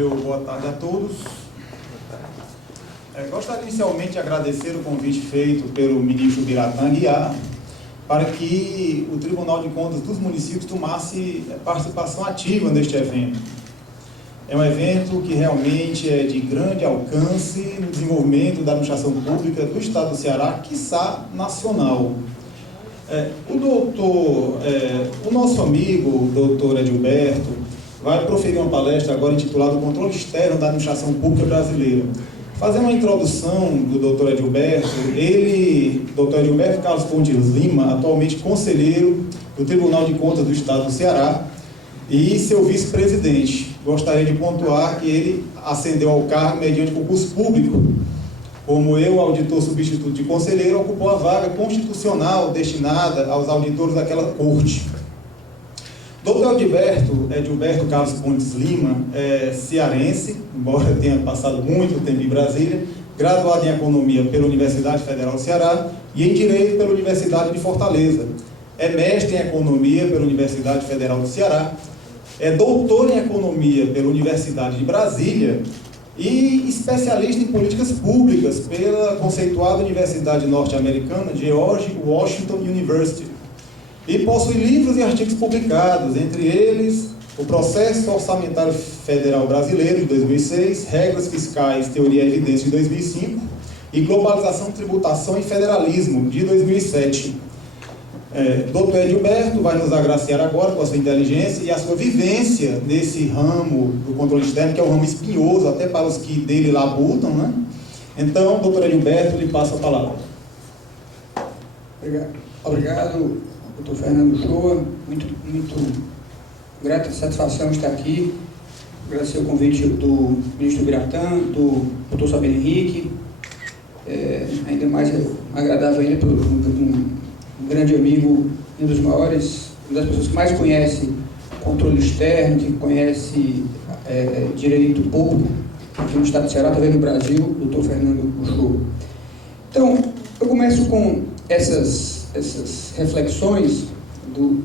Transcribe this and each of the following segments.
Meu boa tarde a todos. Gostaria inicialmente de agradecer o convite feito pelo ministro Biratã Aguiar para que o Tribunal de Contas dos Municípios tomasse participação ativa neste evento. É um evento que realmente é de grande alcance no desenvolvimento da administração pública do Estado do Ceará, quiçá nacional. O nosso amigo, o doutor Edilberto, vai proferir uma palestra agora intitulada O Controle Externo da Administração Pública Brasileira. Fazendo uma introdução do doutor Edilberto, doutor Edilberto Carlos Pontes Lima, atualmente conselheiro do Tribunal de Contas do Estado do Ceará e seu vice-presidente. Gostaria de pontuar que ele ascendeu ao cargo mediante concurso público. Como eu, auditor substituto de conselheiro, ocupou a vaga constitucional destinada aos auditores daquela corte. Doutor Edilberto Carlos Pontes Lima é cearense, embora tenha passado muito tempo em Brasília, graduado em Economia pela Universidade Federal do Ceará e em Direito pela Universidade de Fortaleza. É mestre em Economia pela Universidade Federal do Ceará, é doutor em Economia pela Universidade de Brasília e especialista em políticas públicas pela conceituada Universidade Norte-Americana George Washington University. E possui livros e artigos publicados, entre eles o Processo Orçamentário Federal Brasileiro, de 2006, Regras Fiscais, Teoria e Evidência, de 2005, e Globalização, Tributação e Federalismo, de 2007. Dr. Edilberto vai nos agraciar agora com a sua inteligência e a sua vivência nesse ramo do controle externo, que é um ramo espinhoso, até para os que dele labutam, né? Então, Dr. Edilberto, lhe passo a palavra. Obrigado, Dr. Fernando Shoa. Muito grata satisfação estar aqui. Agradecer o convite do ministro Biratã, do Dr. Sabino Henrique. Ainda mais agradável ainda por um grande amigo, uma das pessoas que mais conhece controle externo, que conhece direito público aqui no Estado do Ceará, também no Brasil, o Dr. Fernando Shoa. Então, eu começo com essas reflexões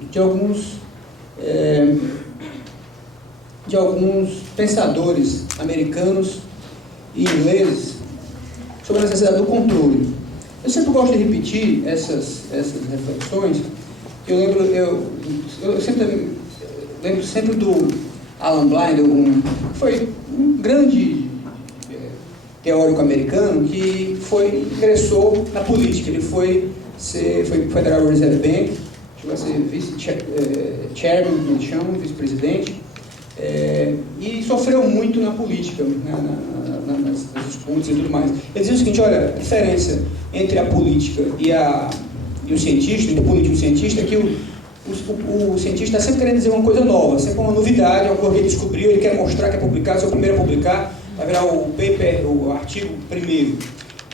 de alguns pensadores americanos e ingleses sobre a necessidade do controle. Eu sempre gosto de repetir essas reflexões. Eu sempre lembro do Alan Blinder, que foi um grande teórico americano que ingressou na política. Ele foi Federal Reserve Bank, chegou a ser vice-chairman, como eles chamam, vice-presidente, e sofreu muito na política, nas disputas e tudo mais. Ele dizia o seguinte: olha, a diferença entre a política e o cientista, entre o político e o cientista, é que o cientista está sempre querendo dizer uma coisa nova, sempre uma novidade, uma coisa que ele descobriu, ele quer mostrar, quer publicar, ser o primeiro a publicar, vai virar o paper, o artigo primeiro.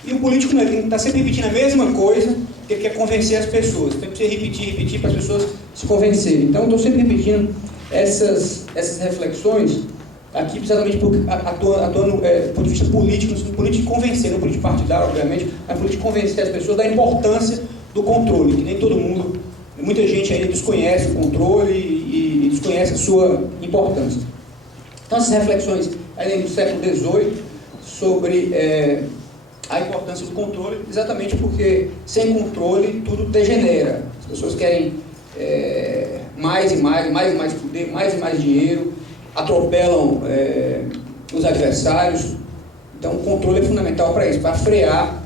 E o político não, ele está sempre repetindo a mesma coisa, porque ele quer convencer as pessoas. Então, precisa repetir para as pessoas se convencerem. Então, estou sempre repetindo essas reflexões aqui, precisamente atuando do ponto de vista político, no político de convencer, não político partidário, obviamente, mas político de convencer as pessoas da importância do controle, que nem todo mundo, muita gente ainda desconhece o controle e desconhece a sua importância. Então, essas reflexões aí do século XVIII sobre a importância do controle, exatamente porque sem controle tudo degenera. As pessoas querem mais e mais poder, mais e mais dinheiro, atropelam os adversários. Então, o controle é fundamental para isso, para frear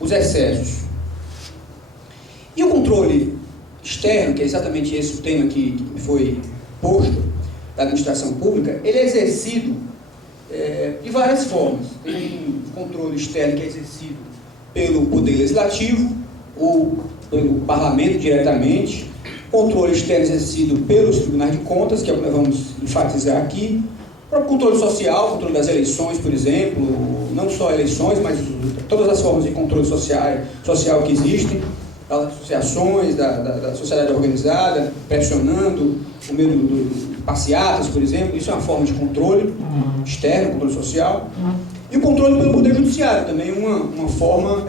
os excessos. E o controle externo, que é exatamente esse o tema que foi posto, da administração pública, ele é exercido de várias formas. Tem um controle externo que é exercido pelo Poder Legislativo, ou pelo Parlamento diretamente, controle externo exercido pelos Tribunais de Contas, que é o que nós vamos enfatizar aqui, o próprio controle social, controle das eleições, por exemplo, não só eleições, mas todas as formas de controle social que existem, das associações, da sociedade organizada, pressionando, por meio do passeatas, por exemplo. Isso é uma forma de controle externo, controle social. E o controle pelo Poder Judiciário, também uma forma,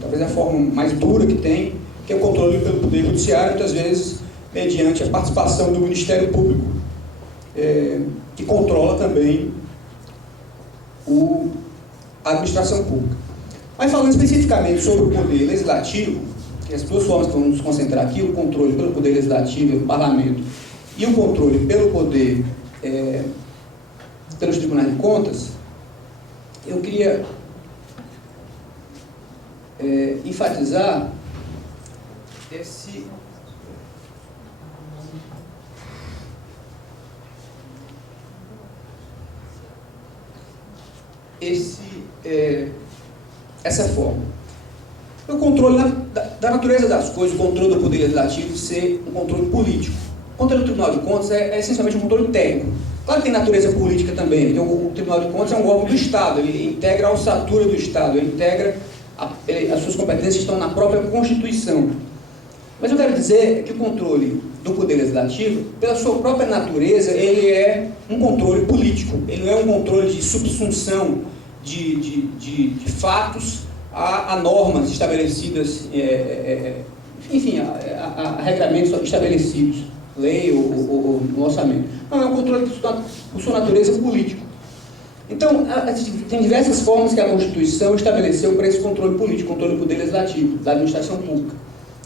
talvez a forma mais dura que tem, que é o controle pelo Poder Judiciário, muitas vezes mediante a participação do Ministério Público, que que controla também a administração pública. Mas falando especificamente sobre o poder legislativo, que as duas formas que vamos nos concentrar aqui, o controle pelo poder legislativo, do parlamento, e o controle pelo poder, pelos tribunais de contas, eu queria enfatizar essa forma. O controle da natureza das coisas, o controle do poder legislativo ser um controle político. O controle do Tribunal de Contas é essencialmente um controle técnico. Claro que tem natureza política também, porque o Tribunal de Contas é um órgão do Estado, ele integra a ossatura do Estado, ele integra as suas competências estão na própria Constituição. Mas eu quero dizer que o controle do poder legislativo, pela sua própria natureza, ele é um controle político, ele não é um controle de subsunção de fatos a normas estabelecidas, enfim, a regramentos estabelecidos, lei ou no orçamento. Não, é um controle por sua natureza político. Então, tem diversas formas que a Constituição estabeleceu para esse controle político, controle do poder legislativo, da administração pública.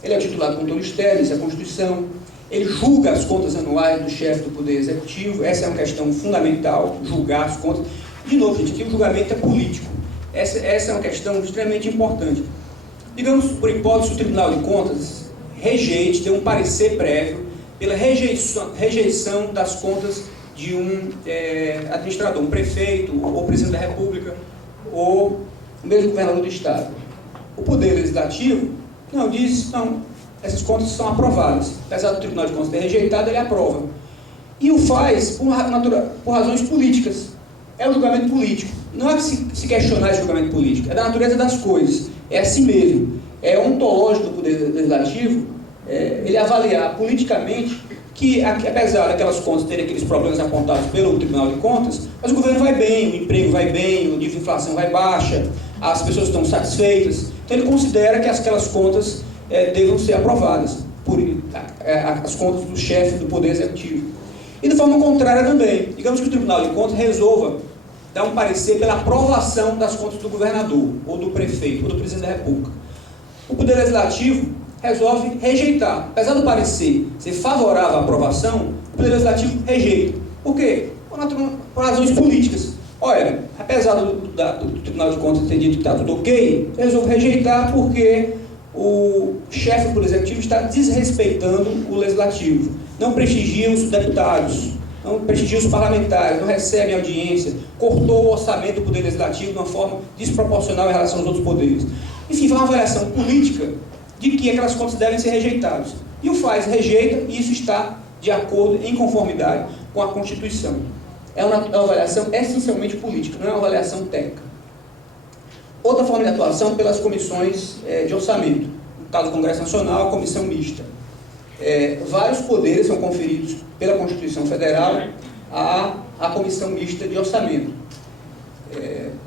Ele é titulado de controle externo, isso é a Constituição. Ele julga as contas anuais do chefe do Poder Executivo, essa é uma questão fundamental, julgar as contas. De novo, gente, aqui o julgamento é político. Essa é uma questão extremamente importante. Digamos, por hipótese, o Tribunal de Contas rejeite, dê um parecer prévio pela rejeição das contas de um administrador, um prefeito, ou presidente da República, ou mesmo governador do Estado. O Poder Legislativo não diz, não, essas contas são aprovadas. Apesar do Tribunal de Contas ter rejeitado, ele aprova. E o faz por razões políticas. É um julgamento político. Não é se questionar esse julgamento político, é da natureza das coisas, é assim mesmo. É ontológico do Poder Legislativo, ele avaliar politicamente que, apesar daquelas contas terem aqueles problemas apontados pelo Tribunal de Contas, mas o governo vai bem, o emprego vai bem, o nível de inflação vai baixa, as pessoas estão satisfeitas. Então ele considera que aquelas contas devam ser aprovadas, as contas do chefe do Poder Executivo. E de forma contrária também, digamos que o Tribunal de Contas resolva dar um parecer pela aprovação das contas do governador, ou do prefeito, ou do presidente da República. O Poder Legislativo resolve rejeitar. Apesar do parecer ser favorável à aprovação, o Poder Legislativo rejeita. Por quê? Por razões políticas. Olha, apesar do Tribunal de Contas ter dito que está tudo ok, resolve rejeitar porque o chefe do Poder Executivo está desrespeitando o Legislativo. Não prestigia os deputados, não prestigia os parlamentares, não recebe audiência, cortou o orçamento do Poder Legislativo de uma forma desproporcional em relação aos outros poderes. Enfim, foi uma avaliação política de que aquelas contas devem ser rejeitadas. E o faz rejeita, e isso está de acordo, em conformidade com a Constituição. É uma avaliação essencialmente política, não é uma avaliação técnica. Outra forma de atuação pelas comissões de orçamento. No caso do Congresso Nacional, a comissão mista. Vários poderes são conferidos pela Constituição Federal à comissão mista de orçamento.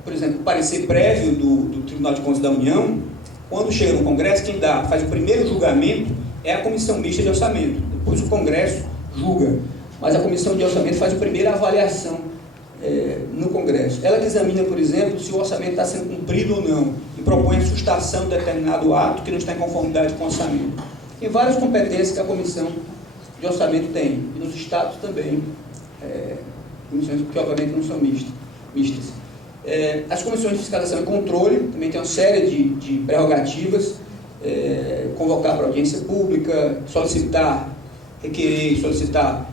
Por exemplo, o parecer prévio do Tribunal de Contas da União, quando chega no Congresso, quem faz o primeiro julgamento é a comissão mista de orçamento. Depois o Congresso julga, mas a comissão de orçamento faz a primeira avaliação no Congresso. Ela que examina, por exemplo, se o orçamento está sendo cumprido ou não, e propõe a sustação de determinado ato que não está em conformidade com o orçamento. Tem várias competências que a comissão de orçamento tem, e nos estados também, comissões que obviamente não são mistas. As comissões de fiscalização e controle também têm uma série de prerrogativas, convocar para audiência pública, requerer, solicitar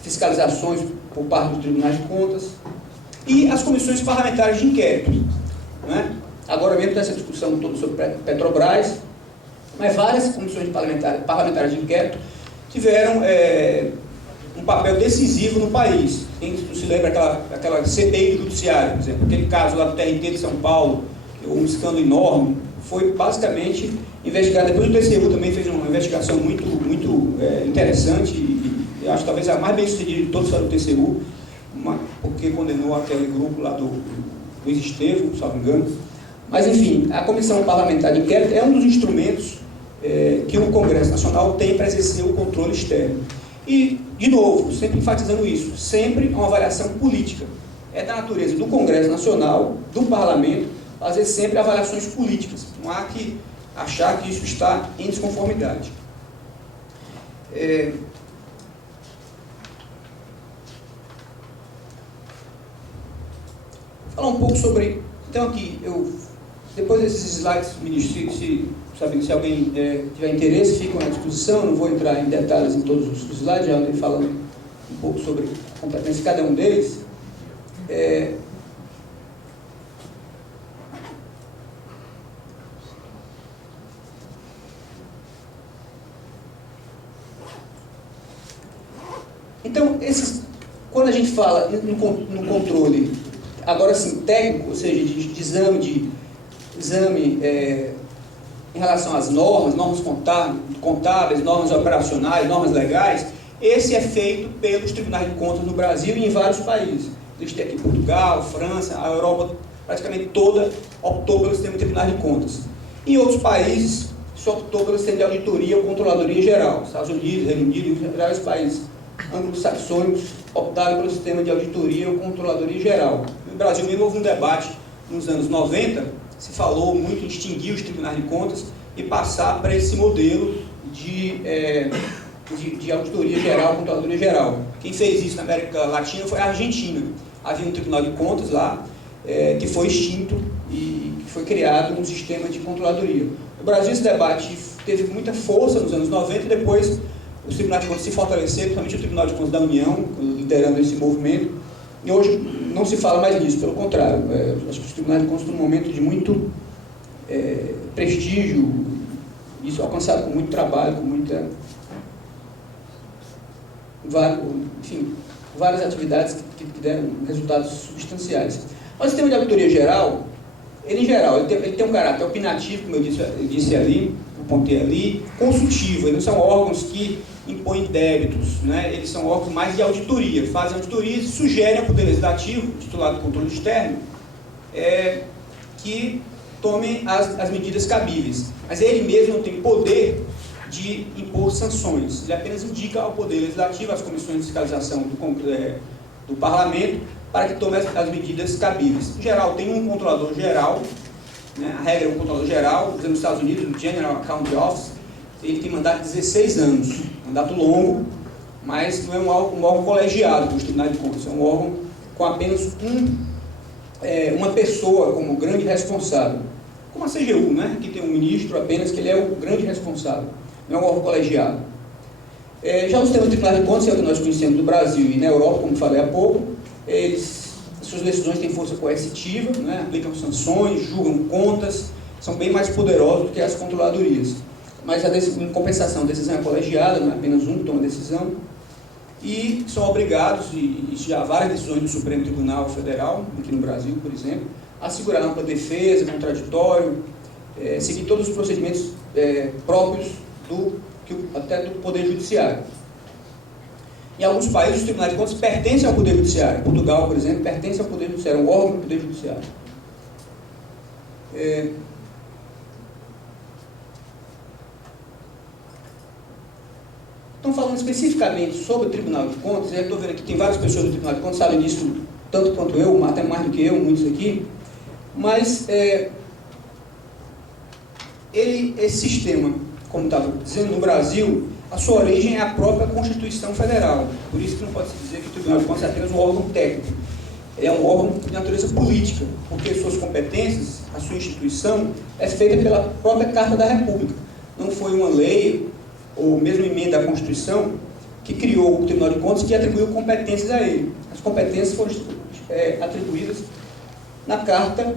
fiscalizações por parte dos tribunais de contas, e as comissões parlamentares de inquérito. Né? Agora mesmo tem essa discussão toda sobre Petrobras, mas várias comissões parlamentares de inquérito tiveram um papel decisivo no país. Quem se lembra aquela CPI do Judiciário, por exemplo, aquele caso lá do TRT de São Paulo, um escândalo enorme, foi basicamente investigado. Depois o TCU também fez uma investigação muito interessante, e eu acho talvez a mais bem sucedida de todos foi do TCU, porque condenou aquele grupo lá do Luiz Estevam, se não me engano. Mas, enfim, a Comissão Parlamentar de Inquérito é um dos instrumentos que o Congresso Nacional tem para exercer o controle externo. E, de novo, sempre enfatizando isso, sempre uma avaliação política. É da natureza do Congresso Nacional, do Parlamento, fazer sempre avaliações políticas. Não há que achar que isso está em desconformidade. Falar um pouco sobre... Então aqui, depois desses slides, ministro, se alguém tiver interesse, ficam à disposição. Não vou entrar em detalhes em todos os slides, já andei falando um pouco sobre a competência de cada um deles. Então, quando a gente fala no controle, agora sim, técnico, ou seja, de exame em relação às normas contábeis, normas operacionais, normas legais, esse é feito pelos tribunais de contas no Brasil e em vários países. A gente tem aqui Portugal, França, a Europa, praticamente toda optou pelo sistema de tribunais de contas. Em outros países, se optou pelo sistema de auditoria ou controladoria geral. Estados Unidos, Reino Unido e vários países anglo-saxônicos optaram pelo sistema de auditoria ou controladoria geral. No Brasil mesmo houve um debate nos anos 90, se falou muito em extinguir os tribunais de contas e passar para esse modelo de auditoria geral, controladoria geral. Quem fez isso na América Latina foi a Argentina. Havia um tribunal de contas lá, que foi extinto e foi criado um sistema de controladoria. No Brasil esse debate teve muita força nos anos 90 e depois os tribunais de contas se fortaleceram, principalmente o Tribunal de Contas da União, liderando esse movimento, e hoje não se fala mais nisso, pelo contrário. Acho que os tribunais de contas estão num momento de muito prestígio, isso alcançado com muito trabalho, com muita... enfim, várias atividades que deram resultados substanciais. O sistema de auditoria geral, ele tem um caráter opinativo, como eu disse ali, apontei ali, consultivo. Eles são órgãos que impõem débitos, né? Eles são órgãos mais de auditoria, fazem auditoria e sugerem ao Poder Legislativo, titulado de controle externo, que tomem as medidas cabíveis. Mas ele mesmo não tem poder de impor sanções. Ele apenas indica ao Poder Legislativo, às comissões de fiscalização do Parlamento, para que tome as medidas cabíveis. Em geral, tem um controlador geral, né? A regra é um controlador geral. Por exemplo, nos Estados Unidos, o General Account Office, ele tem mandato de 16 anos, mandato longo, mas não é um órgão colegiado dos tribunais de contas, é um órgão com apenas uma pessoa como grande responsável, como a CGU, né? Que tem um ministro apenas, que ele é o grande responsável, não é um órgão colegiado. Já o sistema de tribunais de contas, que é o que nós conhecemos no Brasil e na Europa, como falei há pouco, suas decisões têm força coercitiva, né? Aplicam sanções, julgam contas, são bem mais poderosos do que as controladorias. Mas em compensação, a decisão é colegiada, não é apenas um que toma a decisão, e são obrigados, e já há várias decisões do Supremo Tribunal Federal, aqui no Brasil, por exemplo, a assegurar ampla defesa, contraditório, seguir todos os procedimentos próprios até do Poder Judiciário. Em alguns países, os tribunais de contas pertencem ao Poder Judiciário. Portugal, por exemplo, pertence ao Poder Judiciário, é um órgão do Poder Judiciário. Então, falando especificamente sobre o Tribunal de Contas, eu estou vendo aqui que tem várias pessoas do Tribunal de Contas, sabem disso tanto quanto eu, até mais do que eu, muitos aqui, mas esse sistema, como estava dizendo, no Brasil, a sua origem é a própria Constituição Federal. Por isso que não pode se dizer que o Tribunal de Contas é apenas um órgão técnico. É um órgão de natureza política, porque suas competências, a sua instituição, é feita pela própria Carta da República. Não foi uma lei, ou mesmo emenda à Constituição, que criou o Tribunal de Contas, que atribuiu competências a ele. As competências foram atribuídas na Carta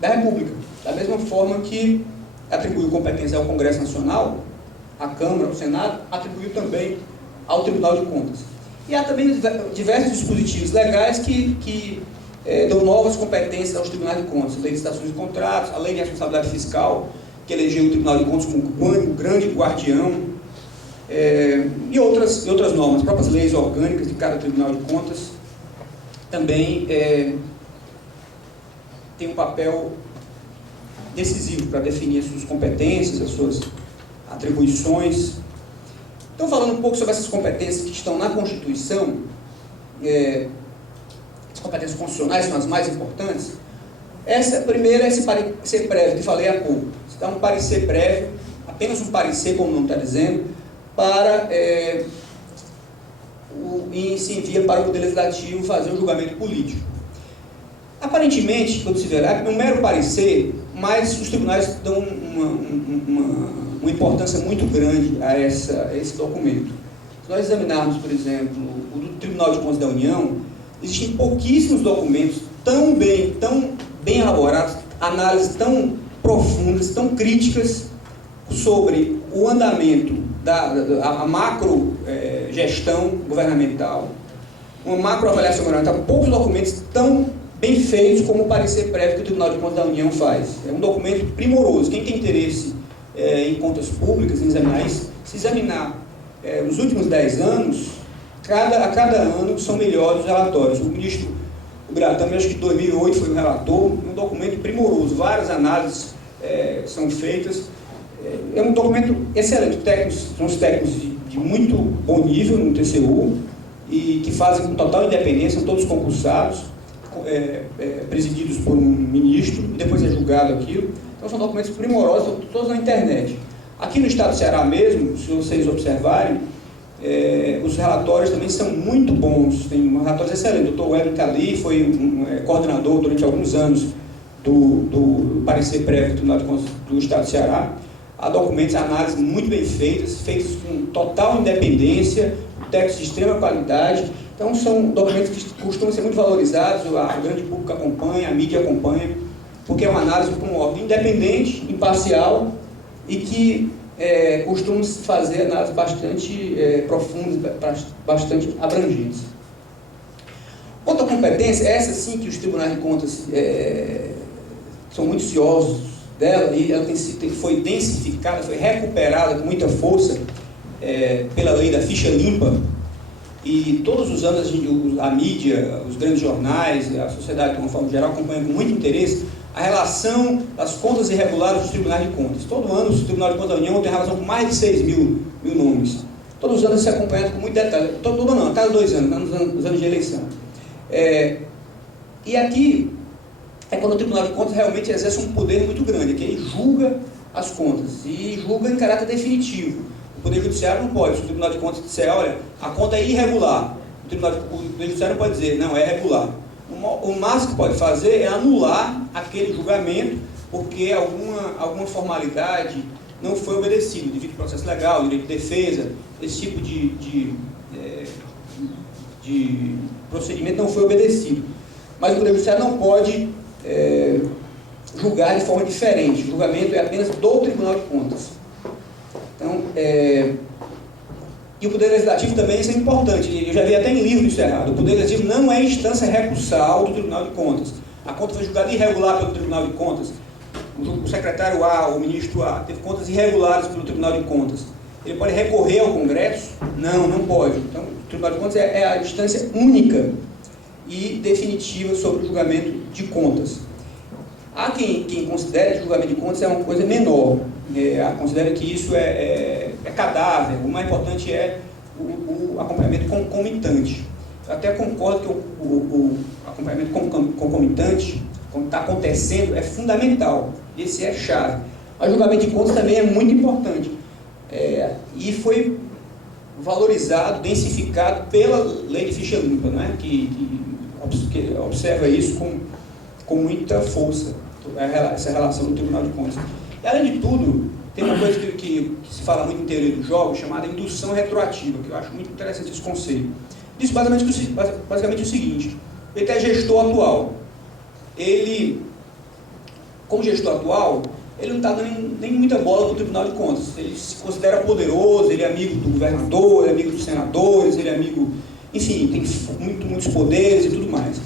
da República. Da mesma forma que atribuiu competência ao Congresso Nacional, à Câmara, ao Senado, atribuiu também ao Tribunal de Contas. E há também diversos dispositivos legais que dão novas competências aos tribunais de contas. A lei de licitações de contratos, a lei de responsabilidade fiscal, que elegeu o Tribunal de Contas como um grande guardião, e outras normas, as próprias leis orgânicas de cada Tribunal de Contas também tem um papel decisivo para definir as suas competências, as suas atribuições. Então, falando um pouco sobre essas competências que estão na Constituição, as competências constitucionais são as mais importantes. Essa primeira é esse parecer prévio que falei há pouco. Você dá um parecer prévio, apenas um parecer, como o nome está dizendo, para e se envia para o Poder Legislativo fazer um julgamento político. Aparentemente, quando se vê lá, é um mero parecer, mas os tribunais dão uma importância muito grande a esse documento. Se nós examinarmos, por exemplo, o do Tribunal de Contas da União, existem pouquíssimos documentos tão bem elaborados, análises tão profundas, tão críticas sobre o andamento a macro gestão governamental, uma macro avaliação governamental. Poucos documentos tão bem feitos como o parecer prévio que o Tribunal de Contas da União faz. É um documento primoroso. Quem tem interesse em contas públicas, em examinar isso, se examinar nos últimos 10 anos, a cada ano são melhores os relatórios. O ministro Ubratami, acho que em 2008 foi o relator, um documento primoroso, várias análises são feitas. É um documento excelente. São os técnicos de muito bom nível no TCU e que fazem com total independência, são todos concursados, presididos por um ministro, e depois é julgado aquilo. Então são documentos primorosos, estão todos na internet. Aqui no estado do Ceará mesmo, se vocês observarem, os relatórios também são muito bons, tem relatórios excelentes. O Dr. Wellington Cali foi coordenador durante alguns anos do parecer prévio do Tribunal de Contas do estado do Ceará. Há documentos, análises muito bem feitas com total independência, textos de extrema qualidade. Então são documentos que costumam ser muito valorizados, o grande público acompanha, a mídia acompanha, porque é uma análise com um órgão independente, imparcial e que costuma fazer análises bastante profundas, bastante abrangentes. Outra competência, essa sim que os tribunais de contas são muito ciosos dela, e ela foi densificada, foi recuperada com muita força pela lei da ficha limpa, e todos os anos a mídia, os grandes jornais, a sociedade de uma forma geral acompanha com muito interesse a relação das contas irregulares dos tribunais de contas. Todo ano o Tribunal de Contas da União tem relação com mais de 6 mil nomes. Todos os anos isso é acompanhado com muito detalhe. Todo ano não, a cada 2 anos, nos anos de eleição. E aqui é quando o Tribunal de Contas realmente exerce um poder muito grande, que ele julga as contas, e julga em caráter definitivo. O Poder Judiciário não pode. Se o Tribunal de Contas disser, olha, a conta é irregular, o Poder Judiciário não pode dizer, não, é regular. O máximo que pode fazer é anular aquele julgamento, porque alguma formalidade não foi obedecida, devido ao processo legal, direito de defesa, esse tipo de procedimento não foi obedecido. Mas o Poder Judiciário não pode julgar de forma diferente. O julgamento é apenas do Tribunal de Contas. Então, e o Poder Legislativo também, isso é importante. Eu já vi até em livro isso errado. O Poder Legislativo não é instância recursal do Tribunal de Contas. A conta foi julgada irregular pelo Tribunal de Contas. O secretário A, o ministro A, teve contas irregulares pelo Tribunal de Contas. Ele pode recorrer ao Congresso? Não, não pode. Então, o Tribunal de Contas é a instância única e definitiva sobre o julgamento de contas. Há quem considere que o julgamento de contas é uma coisa menor, considera que isso é cadáver. O mais importante é o acompanhamento concomitante. Eu até concordo que o acompanhamento concomitante, quando está acontecendo, é fundamental. Esse é chave. Mas o julgamento de contas também é muito importante. E foi valorizado, densificado pela lei de ficha limpa, né? que observa isso com muita força, essa relação do Tribunal de Contas. E, além de tudo, tem uma coisa que se fala muito em teoria dos jogos, chamada indução retroativa, que eu acho muito interessante esse conceito. Diz basicamente o seguinte: ele é gestor atual. Ele, como gestor atual, ele não está dando nem muita bola para o Tribunal de Contas. Ele se considera poderoso, ele é amigo do governador, ele é amigo dos senadores, ele é amigo... Enfim, tem muitos poderes e tudo mais.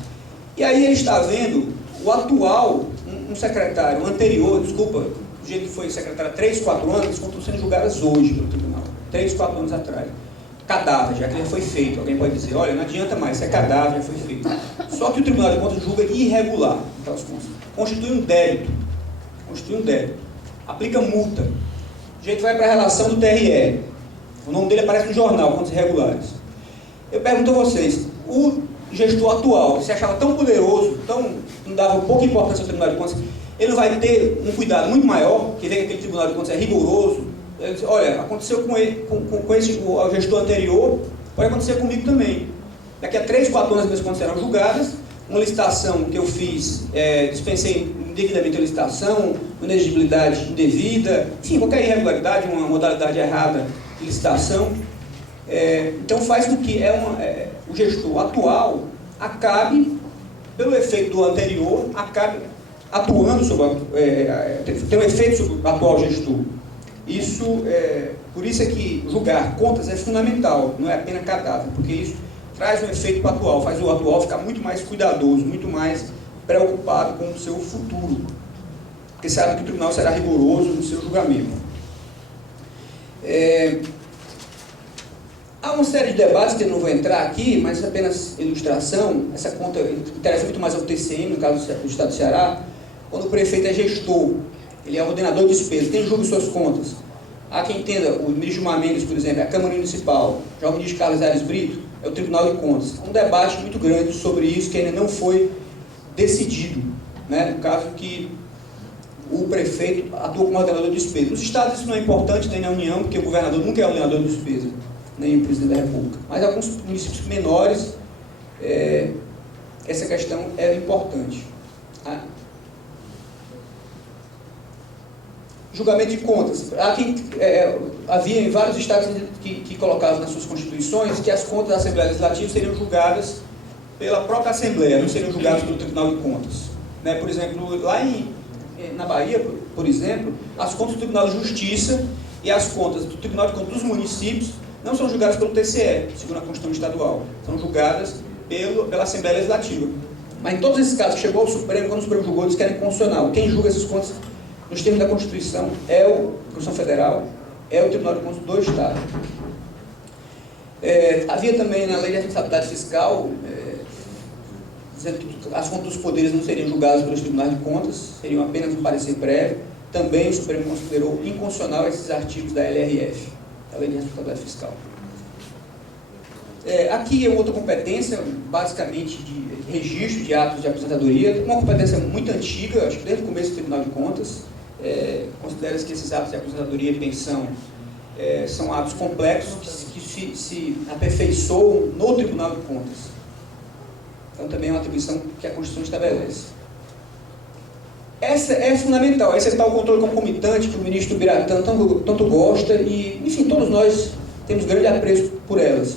E aí ele está vendo o atual, um secretário anterior, desculpa, do jeito que foi secretário há 3, 4 anos, estão sendo julgadas hoje pelo tribunal, 3, 4 anos atrás. Cadáver, já que já foi feito. Alguém pode dizer, olha, não adianta mais, isso é cadáver, já foi feito. Só que o Tribunal de Contas julga irregular aquelas contas. Constitui um débito. Aplica multa. O jeito vai para a relação do TRE. O nome dele aparece no jornal, contas irregulares. Eu pergunto a vocês, o gestor atual, se achava tão poderoso, não dava pouca importância ao Tribunal de Contas, ele não vai ter um cuidado muito maior, que vê que aquele Tribunal de Contas é rigoroso. Ele diz, olha, aconteceu com ele, o gestor anterior, pode acontecer comigo também. Daqui a 3, 4 anos as minhas contas serão julgadas, uma licitação que eu fiz, dispensei indevidamente a licitação, uma inegibilidade indevida, enfim, qualquer irregularidade, uma modalidade errada de licitação. Então faz com que o gestor atual acabe, pelo efeito do anterior, acabe atuando sobre tem um efeito sobre o atual gestor. Por isso é que julgar contas é fundamental, não é apenas cadáver, porque isso traz um efeito para o atual, faz o atual ficar muito mais cuidadoso, muito mais preocupado com o seu futuro, porque sabe que o tribunal será rigoroso no seu julgamento. Há uma série de debates que eu não vou entrar aqui, mas apenas ilustração. Essa conta interessa muito mais ao TCM, no caso do Estado do Ceará, quando o prefeito é gestor, ele é ordenador de despesas, quem julga suas contas? Há quem entenda, o ministro Gilmar Mendes, por exemplo, é a Câmara Municipal, já o ministro Carlos Aires Brito é o Tribunal de Contas. Há um debate muito grande sobre isso que ainda não foi decidido, né? No caso que o prefeito atua como ordenador de despesas. Nos estados isso não é importante, nem na União, porque o governador nunca é ordenador de despesas, nem o presidente da República. Mas alguns municípios menores, essa questão é importante. Julgamento de contas. Havia em vários estados que colocavam nas suas constituições que as contas da Assembleia Legislativa seriam julgadas pela própria Assembleia, não seriam julgadas pelo Tribunal de Contas. Né? Por exemplo, lá na Bahia, por exemplo, as contas do Tribunal de Justiça e as contas do Tribunal de Contas dos municípios não são julgadas pelo TCE, segundo a Constituição Estadual, são julgadas pela Assembleia Legislativa. Mas em todos esses casos, que chegou ao Supremo, quando o Supremo julgou, eles querem constitucional. Quem julga essas contas nos termos da Constituição é a Constituição Federal, é o Tribunal de Contas do Estado. Havia também na Lei de Responsabilidade Fiscal, dizendo que as contas dos poderes não seriam julgadas pelos tribunais de contas, seriam apenas um parecer prévio. Também o Supremo considerou inconstitucional esses artigos da LRF, da Lei de Responsabilidade Fiscal. Aqui é outra competência, basicamente de registro de atos de aposentadoria, uma competência muito antiga, acho que desde o começo do Tribunal de Contas. Considera-se que esses atos de aposentadoria e pensão são atos complexos que se aperfeiçoam no Tribunal de Contas. Então também é uma atribuição que a Constituição estabelece. Essa é fundamental, esse é tal controle concomitante que o ministro Biratã tanto gosta e, enfim, todos nós temos grande apreço por elas,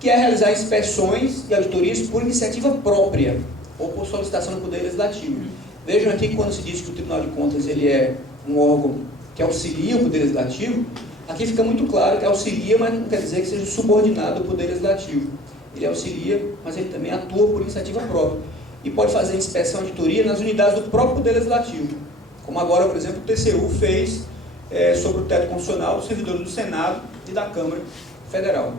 que é realizar inspeções e auditorias por iniciativa própria ou por solicitação do Poder Legislativo. Vejam aqui que quando se diz que o Tribunal de Contas ele é um órgão que auxilia o Poder Legislativo, aqui fica muito claro que auxilia, mas não quer dizer que seja subordinado ao Poder Legislativo. Ele auxilia, mas ele também atua por iniciativa própria. E pode fazer inspeção e auditoria nas unidades do próprio Poder Legislativo. Como agora, por exemplo, o TCU fez sobre o teto constitucional dos servidores do Senado e da Câmara Federal.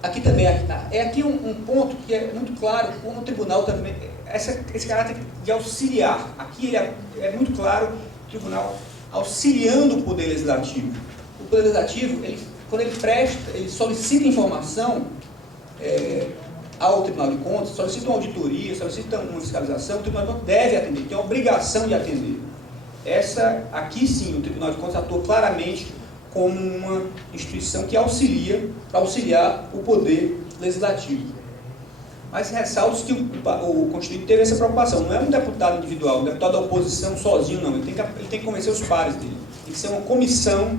Aqui também aqui um ponto que é muito claro, como o tribunal também, esse caráter de auxiliar. Aqui ele é muito claro o tribunal auxiliando o Poder Legislativo. O Poder Legislativo, quando ele solicita informação ao Tribunal de Contas, solicita uma auditoria, solicita uma fiscalização, o Tribunal de Contas deve atender, tem a obrigação de atender. Aqui sim, o Tribunal de Contas atua claramente como uma instituição que auxilia, para auxiliar o Poder Legislativo. Mas ressalto que o Constituinte teve essa preocupação, não é um deputado individual, um deputado da oposição sozinho, não, ele tem que convencer os pares dele, tem que ser uma comissão,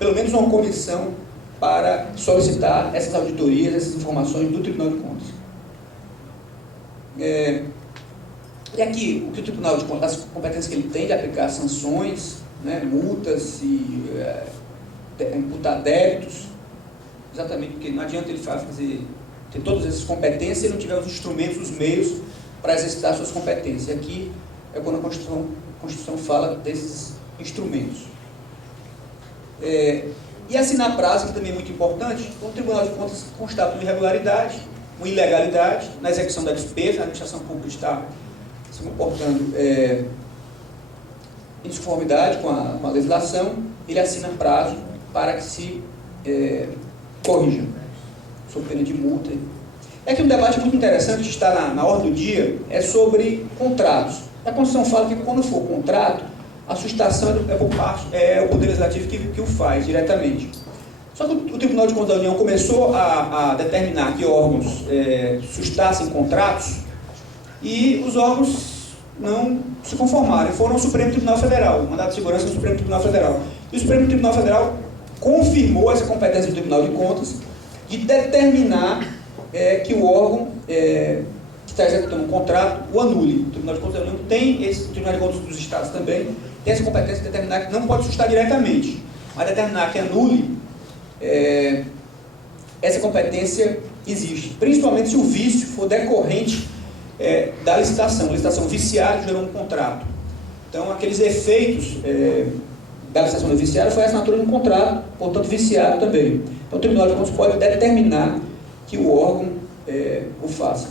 pelo menos uma comissão, para solicitar essas auditorias, essas informações do Tribunal de Contas. E aqui, o que o Tribunal de Contas, as competências que ele tem de aplicar sanções, né, multas e imputar débitos, exatamente porque não adianta ele ter todas essas competências se ele não tiver os instrumentos, os meios para exercitar suas competências. E aqui é quando a Constituição fala desses instrumentos. E assinar prazo, que também é muito importante, quando o Tribunal de Contas constata uma irregularidade, uma ilegalidade na execução da despesa, a administração pública está se comportando em desconformidade com a legislação, ele assina prazo para que se corrija, sob pena de multa. É que um debate muito interessante que está na ordem do dia é sobre contratos. A Constituição fala que quando for contrato, a suscitação é por parte, é o Poder Legislativo que o faz diretamente. Só que o Tribunal de Contas da União começou a determinar que órgãos suscitassem contratos e os órgãos não se conformaram, foram ao Supremo Tribunal Federal, o mandato de segurança do Supremo Tribunal Federal. E o Supremo Tribunal Federal confirmou essa competência do Tribunal de Contas de determinar que o órgão que está executando um contrato o anule. O Tribunal de Contas da União tem esse, o Tribunal de Contas dos Estados também tem essa competência de determinar que não pode suscitar diretamente, mas determinar que anule, essa competência existe, principalmente se o vício for decorrente da licitação. A licitação viciada gerou um contrato. Então, aqueles efeitos da licitação viciada foi a assinatura de um contrato, portanto, viciado também. Então, o Tribunal de Contas pode determinar que o órgão o faça.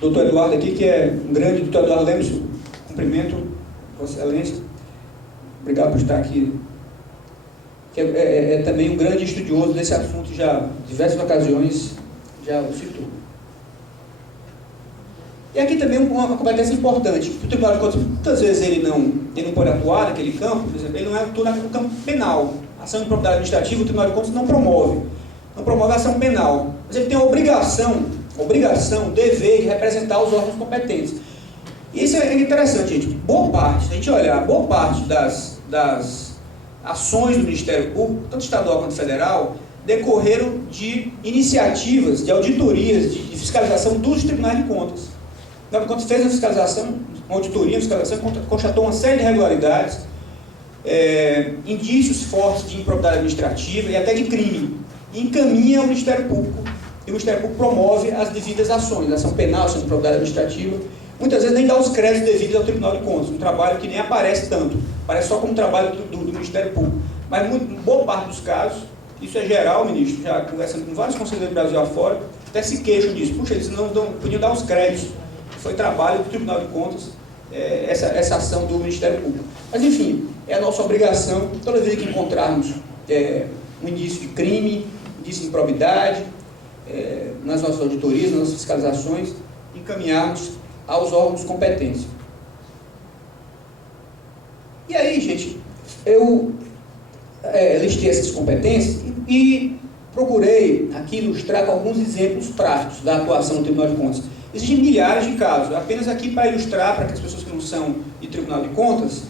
Doutor Eduardo aqui, que é um grande... Doutor Eduardo Lemos, cumprimento, Vossa Excelência. Obrigado por estar aqui. Que é também um grande estudioso desse assunto, já em diversas ocasiões já o citou. E aqui também uma competência importante. O Tribunal de Contas, muitas vezes ele não pode atuar naquele campo, por exemplo, ele não atua no campo penal. A ação de improbidade administrativa, o Tribunal de Contas não promove a ação penal. Mas ele tem a obrigação, dever de representar os órgãos competentes. E isso é interessante, gente. Boa parte, se a gente olhar, boa parte das ações do Ministério Público, tanto estadual quanto federal, decorreram de iniciativas, de auditorias, de fiscalização dos tribunais de contas. O Tribunal de Contas fez a fiscalização, uma auditoria, constatou uma série de irregularidades, indícios fortes de improbidade administrativa e até de crime. E encaminha ao Ministério Público, e o Ministério Público promove as devidas ações, ação penal, ação de improbidade administrativa. Muitas vezes nem dá os créditos devidos ao Tribunal de Contas, um trabalho que nem aparece tanto, parece só como trabalho do Ministério Público. Mas boa parte dos casos, isso é geral, ministro, já conversando com vários conselheiros do Brasil afora, até se queixam disso. Puxa, eles não podiam dar os créditos. Foi trabalho do Tribunal de Contas, essa ação do Ministério Público. Mas, enfim, é a nossa obrigação, toda vez que encontrarmos um indício de crime, indício de improbidade, nas nossas auditorias, nas nossas fiscalizações, encaminharmos aos órgãos competentes. E aí, gente, eu listei essas competências e procurei aqui ilustrar com alguns exemplos práticos da atuação do Tribunal de Contas. Existem milhares de casos, apenas aqui para ilustrar, para que as pessoas que não são de Tribunal de Contas,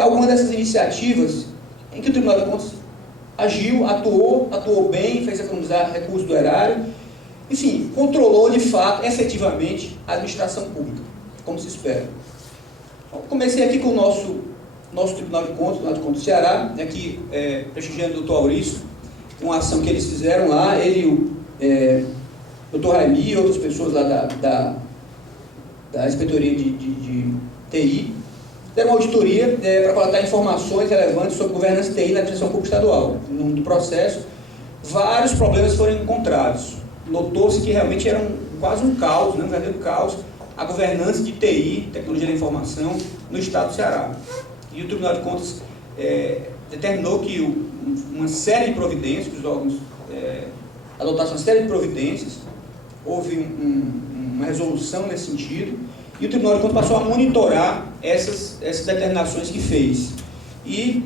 algumas dessas iniciativas em que o Tribunal de Contas agiu, atuou bem, fez economizar recursos do erário, enfim, controlou de fato, efetivamente, a administração pública, como se espera. Então, comecei aqui com o nosso Tribunal de Contas, Tribunal de Contas do Ceará, aqui prestigiando o doutor Aurício, uma ação que eles fizeram lá, ele e o doutor Raimi e outras pessoas lá da Inspetoria de TI, deram uma auditoria para coletar informações relevantes sobre governança TI na administração pública estadual. No processo, vários problemas foram encontrados. Notou-se que realmente era quase um caos, um verdadeiro caos, a governança de TI, tecnologia da informação, no estado do Ceará. E o Tribunal de Contas determinou que uma série de providências, que os órgãos adotassem uma série de providências, houve uma resolução nesse sentido, e o Tribunal de Contas passou a monitorar essas determinações que fez. E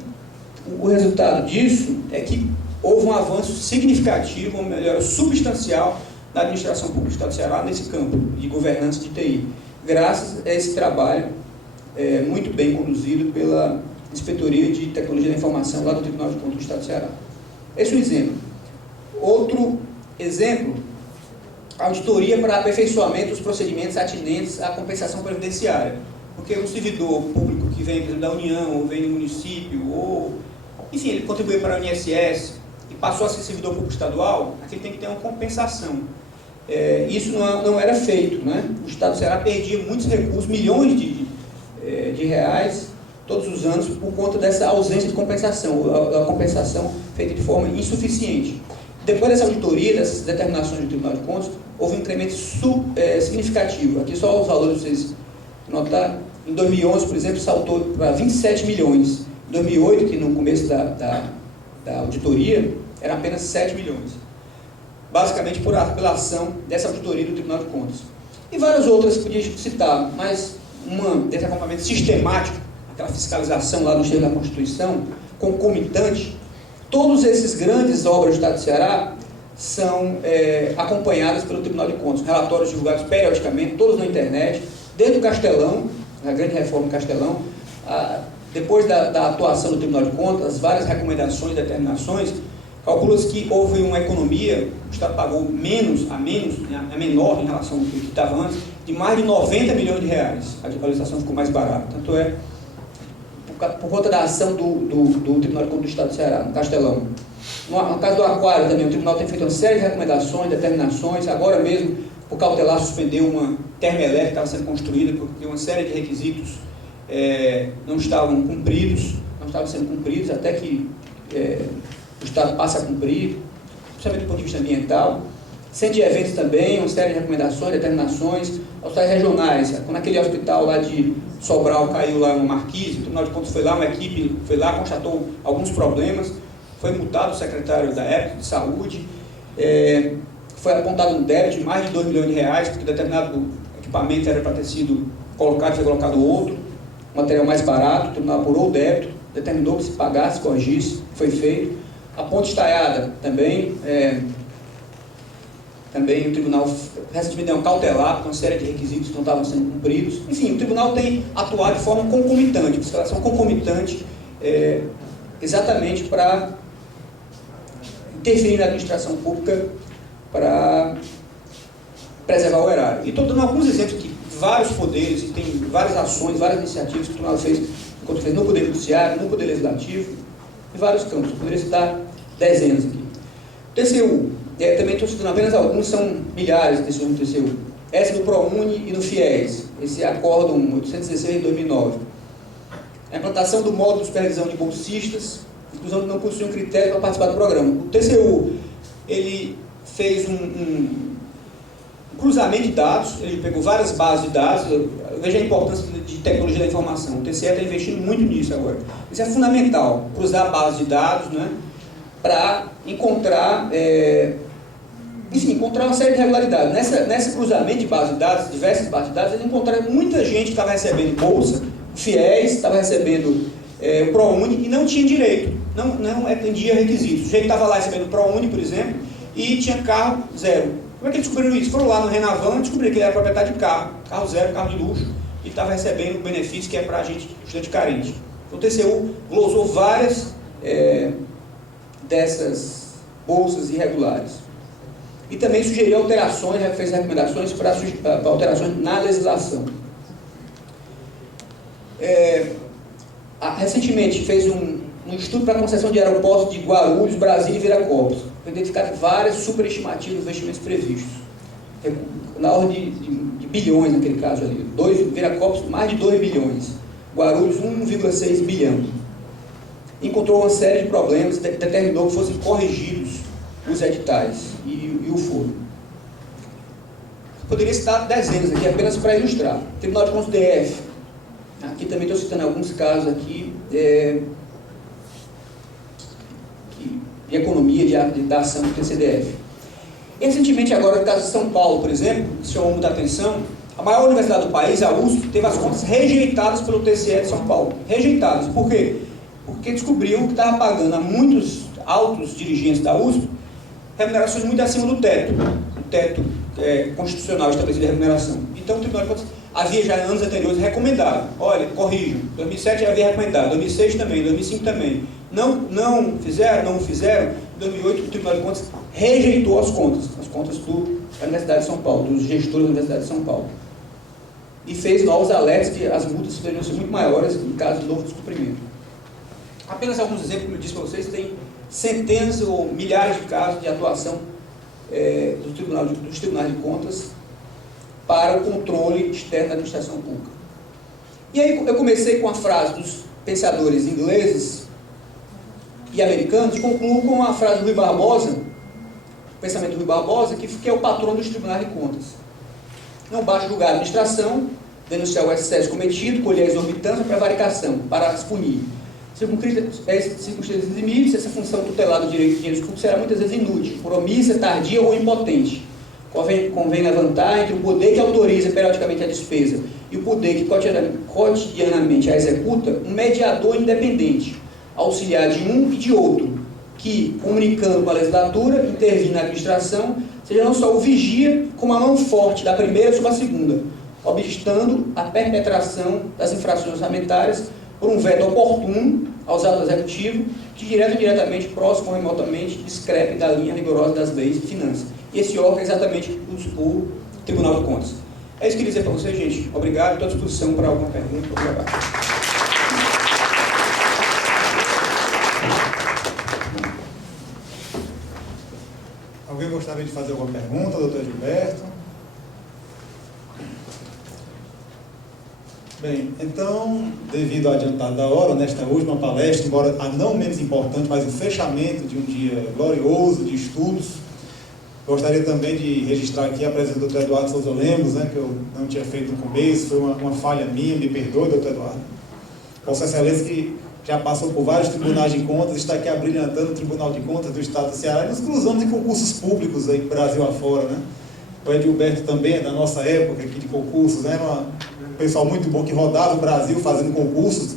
o resultado disso é que houve um avanço significativo, uma melhora substancial na administração pública do Estado do Ceará nesse campo de governança de TI, graças a esse trabalho muito bem conduzido pela Inspetoria de Tecnologia da Informação lá do Tribunal de Contas do Estado do Ceará. Esse é um exemplo. Outro exemplo, a auditoria para aperfeiçoamento dos procedimentos atinentes à compensação previdenciária. Porque um servidor público que vem, por exemplo, da União, ou vem do município, ou, enfim, ele contribuiu para a INSS e passou a ser servidor público estadual, aqui tem que ter uma compensação. Isso não era feito, né? O Estado do Ceará perdia muitos recursos, milhões de reais, todos os anos por conta dessa ausência de compensação, a compensação feita de forma insuficiente. Depois dessa auditoria, dessas determinações do Tribunal de Contas, houve um incremento significativo. Aqui só os valores para vocês notarem. Em 2011, por exemplo, saltou para 27 milhões. Em 2008, que no começo da auditoria, era apenas 7 milhões. Basicamente pela ação dessa auditoria do Tribunal de Contas. E várias outras que podia citar, mas desse acompanhamento sistemático, aquela fiscalização lá no cheio da Constituição, concomitante, todas essas grandes obras do Estado do Ceará são acompanhadas pelo Tribunal de Contas, relatórios divulgados periodicamente, todos na internet, desde o Castelão, a grande reforma do Castelão, depois da atuação do Tribunal de Contas, várias recomendações, determinações, calcula-se que houve uma economia, o Estado pagou a menor em relação ao que estava antes, de mais de 90 milhões de reais. A atualização ficou mais barata. Tanto é por conta da ação do Tribunal de Contas do Estado do Ceará, no Castelão. No caso do Aquário também, o Tribunal tem feito uma série de recomendações, determinações. Agora mesmo, por cautelar, suspendeu uma termoelétrica que estava sendo construída, porque uma série de requisitos não estavam sendo cumpridos, até que o Estado passe a cumprir, principalmente do ponto de vista ambiental. Centro de eventos também, uma série de recomendações, determinações. Hospitais regionais, quando aquele hospital lá de Sobral caiu lá no Marquise, o Tribunal de Contas foi lá, uma equipe foi lá, constatou alguns problemas, foi multado o secretário da época de saúde, foi apontado um débito de mais de 2 milhões de reais, porque determinado equipamento era para ter sido colocado, foi colocado outro, material mais barato, o tribunal apurou o débito, determinou que se pagasse, corrigisse, foi feito. A ponte estaiada também, o tribunal recentemente deu um cautelar com uma série de requisitos que não estavam sendo cumpridos. Enfim, o tribunal tem atuado de forma concomitante, fiscalização concomitante, exatamente para interferir na administração pública para preservar o erário. E estou dando alguns exemplos que vários poderes, e tem várias ações, várias iniciativas que o tribunal fez no Poder Judiciário, no Poder Legislativo, em vários campos. Eu poderia citar dezenas aqui. O TCU, também estou citando apenas alguns, são milhares de decisões do TCU. Essa do ProUni e do FIES, esse acórdão 816 de 2009. A implantação do módulo de supervisão de bolsistas, inclusão que não possuem um critério para participar do programa. O TCU, ele fez um cruzamento de dados, ele pegou várias bases de dados. Veja a importância de tecnologia da informação. O TCE está investindo muito nisso agora. Isso é fundamental, cruzar a base de dados, né, para encontrar, encontrar uma série de irregularidades. Nesse cruzamento de base de dados, diversas bases de dados, eles encontraram muita gente que estava recebendo bolsa, FIES, estava recebendo o ProUni e não tinha direito, não atendia requisitos. O sujeito estava lá recebendo o ProUni, por exemplo, e tinha carro zero. Como é que eles descobriram isso? Foram lá no Renavan e descobriram que ele era proprietário de carro zero, carro de luxo, e estava recebendo o benefício que é para a gente, estudante carente. Então, o TCU glosou várias dessas bolsas irregulares. E também sugeriu alterações, fez recomendações para alterações na legislação. Recentemente fez um estudo para a concessão de aeroportos de Guarulhos, Brasília e Viracopos. Foi identificado várias superestimativas de investimentos previstos, na ordem de bilhões naquele caso ali. Viracopos, mais de 2 bilhões. Guarulhos, 1,6 bilhão. Encontrou uma série de problemas e determinou que fossem corrigidos os editais e o foram. Poderia citar dezenas aqui, apenas para ilustrar. Tribunal de Contas DF. Aqui também estou citando alguns casos aqui de economia, da ação do TCDF. Recentemente agora, no caso de São Paulo, por exemplo, que chamou muita atenção, a maior universidade do país, a USP, teve as contas rejeitadas pelo TCE de São Paulo. Rejeitadas. Por quê? Porque descobriu que estava pagando a muitos altos dirigentes da USP remunerações muito acima do teto. O teto constitucional estabelecido de remuneração. Então, o Tribunal de Contas havia já anos anteriores recomendado. Olha, corrijam. 2007 já havia recomendado, 2006 também, 2005 também. Não fizeram. Em 2008, o Tribunal de Contas rejeitou as contas da Universidade de São Paulo, dos gestores da Universidade de São Paulo. E fez novos alertas que as multas poderiam ser muito maiores em caso de novo descumprimento. Apenas alguns exemplos, como eu disse para vocês, tem centenas ou milhares de casos de atuação dos tribunais de contas para o controle externo da administração pública. E aí eu comecei com a frase dos pensadores ingleses e americanos, concluo com a frase do Rui Barbosa, o pensamento do Rui Barbosa, que é o patrono dos tribunais de contas. Não basta julgar a administração, denunciar o excesso cometido, colher a exorbitância para prevaricação, para se punir. Circunstâncias limites, essa função tutelar do direito de dinheiro público será muitas vezes inútil, por omissa, tardia ou impotente. Convém levantar entre o poder que autoriza periodicamente a despesa e o poder que cotidianamente a executa, um mediador independente, auxiliar de um e de outro, que, comunicando com a legislatura, intervir na administração, seja não só o vigia, como a mão forte da primeira sobre a segunda, obstando a perpetração das infrações orçamentárias por um veto oportuno aos atos executivos, que direto ou indiretamente, próximo ou remotamente, discrepe da linha rigorosa das leis de finanças. E esse órgão é exatamente o Tribunal de Contas. É isso que eu queria dizer para vocês, gente. Obrigado, estou à disposição para alguma pergunta. Alguém gostaria de fazer alguma pergunta, doutor Gilberto? Bem, então, devido ao adiantado da hora, nesta última palestra, embora a não menos importante, mas o fechamento de um dia glorioso de estudos, gostaria também de registrar aqui a presença do Dr. Eduardo Souza Lemos, que eu não tinha feito no começo, foi uma falha minha, me perdoe, Dr. Eduardo. Vossa Excelência, que já passou por vários tribunais de contas, está aqui abrilhantando o Tribunal de Contas do Estado do Ceará e nos cruzamos em concursos públicos aí, Brasil afora, né? O Edilberto também é da nossa época aqui de concursos, né? Um pessoal muito bom que rodava o Brasil fazendo concursos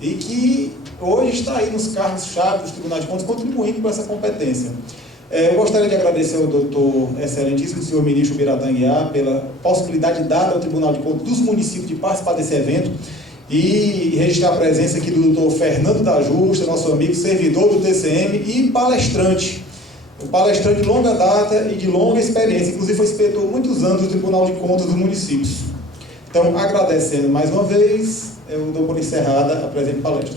e que hoje está aí nos cargos-chave dos tribunais de contas contribuindo com essa competência. Eu gostaria de agradecer ao doutor excelentíssimo senhor ministro Biratã Aguiar pela possibilidade dada ao Tribunal de Contas dos municípios de participar desse evento e registrar a presença aqui do doutor Fernando da Justa, nosso amigo, servidor do TCM e palestrante. Um palestrante de longa data e de longa experiência, inclusive foi inspetor muitos anos do Tribunal de Contas dos municípios. Então, agradecendo mais uma vez, eu dou por encerrada a presente palestra.